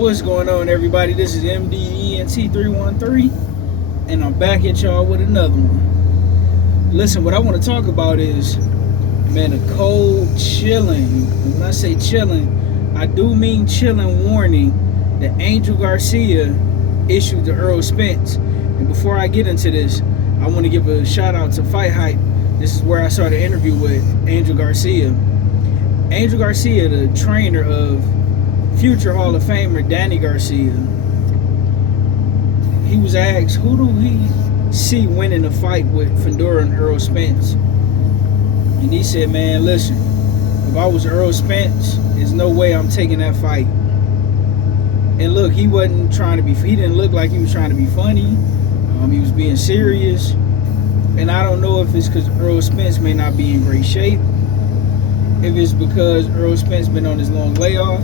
What's going on, everybody? This is MDENT313, and I'm back at y'all with another one. Listen, what I want to talk about is, man, a cold, chilling. When I say chilling, I do mean chilling warning that Angel Garcia issued to Errol Spence. And before I get into this, I want to give a shout out to Fight Hype. This is where I saw the interview with Angel Garcia. Angel Garcia, the trainer of future Hall of Famer Danny Garcia. He was asked, who do he see winning the fight with Fundora and Errol Spence? And he said, man, listen, if I was Errol Spence, there's no way I'm taking that fight. And look, he wasn't trying to be, he didn't look like he was trying to be funny. He was being serious. And I don't know if it's because Errol Spence may not be in great shape, if it's because Errol Spence been on his long layoff.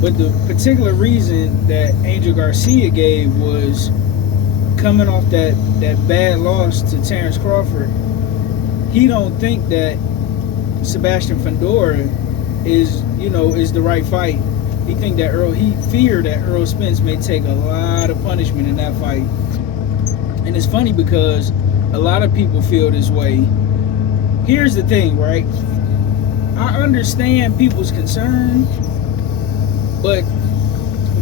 But the particular reason that Angel Garcia gave was coming off that bad loss to Terrence Crawford. He don't think that Sebastian Fundora is the right fight. He feared that Errol Spence may take a lot of punishment in that fight. And it's funny because a lot of people feel this way. Here's the thing, right? I understand people's concern, but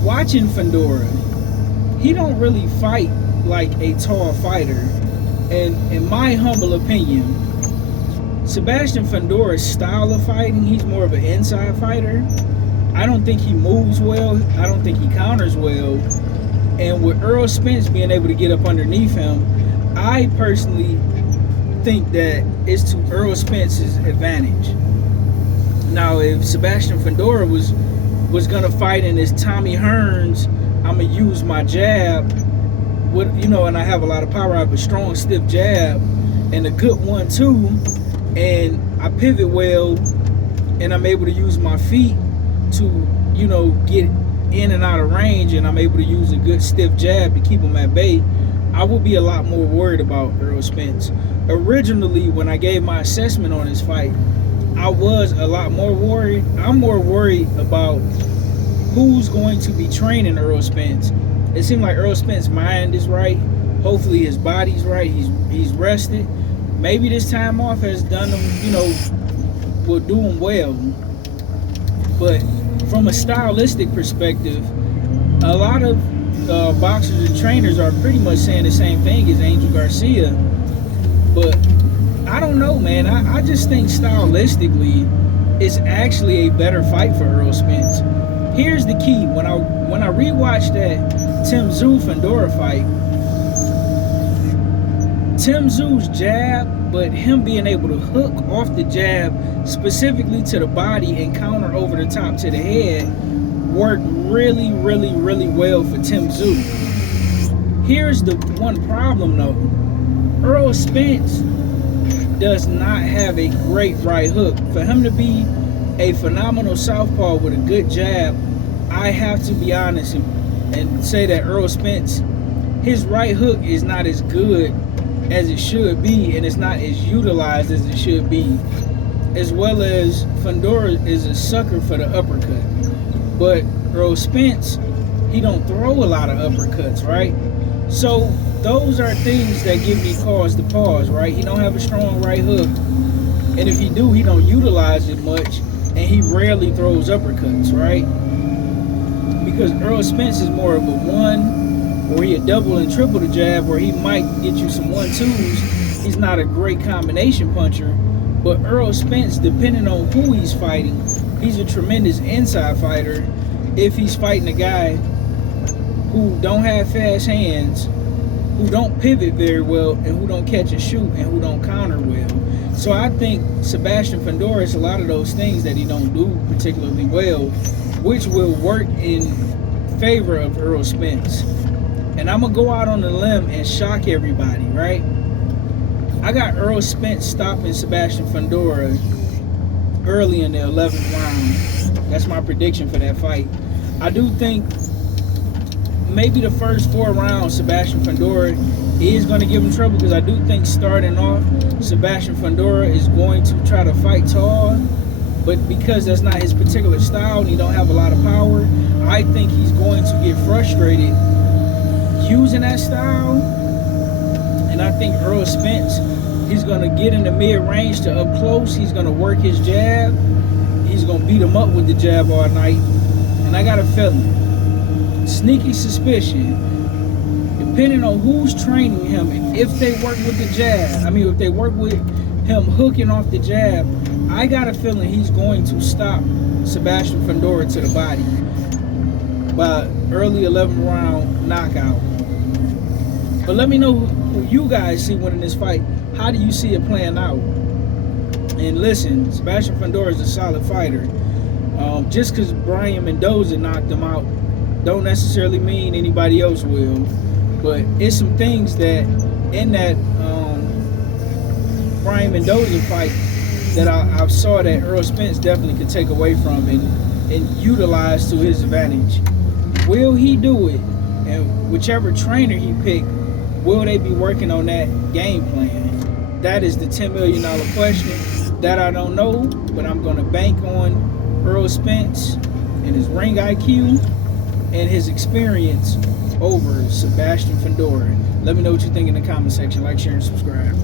watching Fundora, he don't really fight like a tall fighter. And in my humble opinion, Sebastian Fundora's style of fighting, he's more of an inside fighter. I don't think he moves well. I don't think he counters well. And with Errol Spence being able to get up underneath him, I personally think that it's to Errol Spence's advantage. Now, if Sebastian Fundora was gonna fight in this Tommy Hearns, I'm gonna use my jab, and I have a lot of power. I have a strong, stiff jab and a good 1-2, and I pivot well, and I'm able to use my feet to, get in and out of range, and I'm able to use a good stiff jab to keep him at bay. I will be a lot more worried about Errol Spence. Originally, when I gave my assessment on this fight, I was a lot more worried. I'm more worried about who's going to be training Errol Spence. It seemed like Errol Spence's mind is right. Hopefully his body's right. He's rested. Maybe this time off has done him, will do him well. But from a stylistic perspective, a lot of boxers and trainers are pretty much saying the same thing as Angel Garcia. But I don't know, man. I just think stylistically, it's actually a better fight for Errol Spence. Here's the key. When I rewatched that Tim Tszyu Fundora fight, Tim Tszyu's jab, but him being able to hook off the jab specifically to the body and counter over the top to the head worked really, really, really well for Tim Tszyu. Here's the one problem though. Errol Spence does not have a great right hook. For him to be a phenomenal southpaw with a good jab, I have to be honest and say that Errol Spence, his right hook is not as good as it should be, and it's not as utilized as it should be. As well as Fundora is a sucker for the uppercut. But Errol Spence, he don't throw a lot of uppercuts, right? So those are things that give me cause to pause, right? He don't have a strong right hook. And if he do, he don't utilize it much, and he rarely throws uppercuts, right? Because Errol Spence is more of a one, or he a double and triple the jab, where he might get you some 1-2s. He's not a great combination puncher. But Errol Spence, depending on who he's fighting, he's a tremendous inside fighter. If he's fighting a guy who don't have fast hands, who don't pivot very well, and who don't catch and shoot, and who don't counter well. So I think Sebastian Fundora is a lot of those things that he don't do particularly well, which will work in favor of Errol Spence. And I'm going to go out on a limb and shock everybody, right? I got Errol Spence stopping Sebastian Fundora early in the 11th round. That's my prediction for that fight. I do think maybe the first 4 rounds, Sebastian Fundora is going to give him trouble, because I do think starting off, Sebastian Fundora is going to try to fight tall. But because that's not his particular style and he don't have a lot of power, I think he's going to get frustrated using that style. And I think Errol Spence, he's going to get in the mid-range to up close. He's going to work his jab. He's going to beat him up with the jab all night. And I got a feeling, sneaky suspicion, depending on who's training him, and if they work with the jab, if they work with him hooking off the jab, I got a feeling he's going to stop Sebastian Fundora to the body by early 11th round knockout. But let me know who you guys see winning this fight. How do you see it playing out? And listen, Sebastian Fundora is a solid fighter. Just because Brian Mendoza knocked him out don't necessarily mean anybody else will. But it's some things that in that Brian Mendoza fight that I saw that Errol Spence definitely could take away from and utilize to his advantage. Will he do it? And whichever trainer he picked, will they be working on that game plan? That is the $10 million question. That I don't know, but I'm going to bank on Errol Spence and his ring IQ and his experience over Sebastian Fundora. Let me know what you think in the comment section. Like, share, and subscribe.